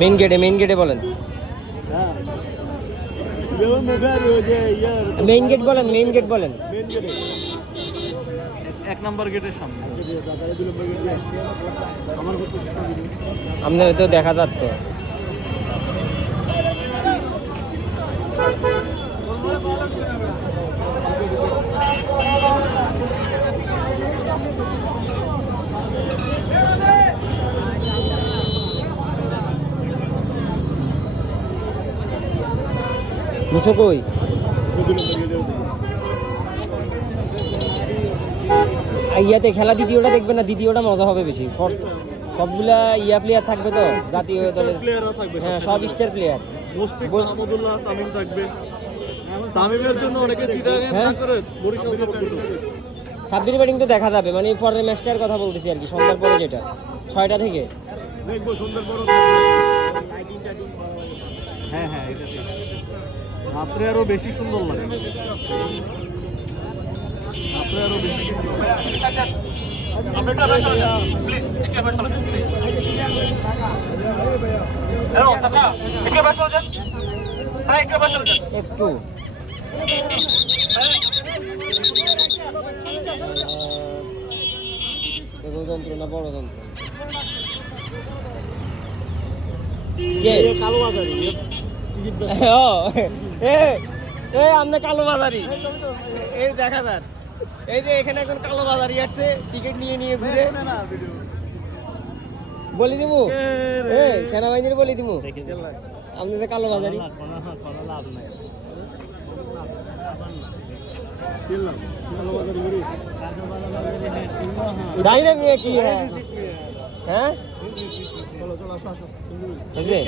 Main গেটে বলেন, main gate বলেন। এক নাম্বার গেটের সামনে। আপনার তো দেখা যাচ্ছে। মুসো কই ইয়াতে খেলা দ্বিতীয়টা দেখবেন না, দ্বিতীয়টা মজা হবে বেশি। সবগুলা প্লেয়ার থাকবে তো, জাতীয় দলের। হ্যাঁ, সব স্টার প্লেয়ার। মুশফিক মাহমুদুল্লাহ তামিম থাকবে। তামিমের জন্য অনেকে চিটাগাং করে বরিশাল সাপোর্ট করতেছে। সাব্বির ব্যাটিং তো দেখা যাবে, মানে পরের ম্যাচটার কথা বলতেছি আর কি, সন্ধ্যার পরে যেটা 6টা থেকে দেখবো সন্ধ্যার পরে। হ্যাঁ হ্যাঁ, এটা ঠিক। রাত্রে আরো বেশি সুন্দর লাগে, রাত্রে আরো বেশি একটু যন্ত্র না বড় যন্ত্র। কালো বাজারি আমরা কালো বাজারি, এই দেখা যাক। এই যে এখানে এখন কালো বাজারি আসছে, টিকিট নিয়ে ঘুরে। বলি দিমু, সেনাবাহিনীর বলি দিমু আপনি যে কালো বাজারি। যাই না মেয়ে কি? হ্যাঁ হ্যাঁ,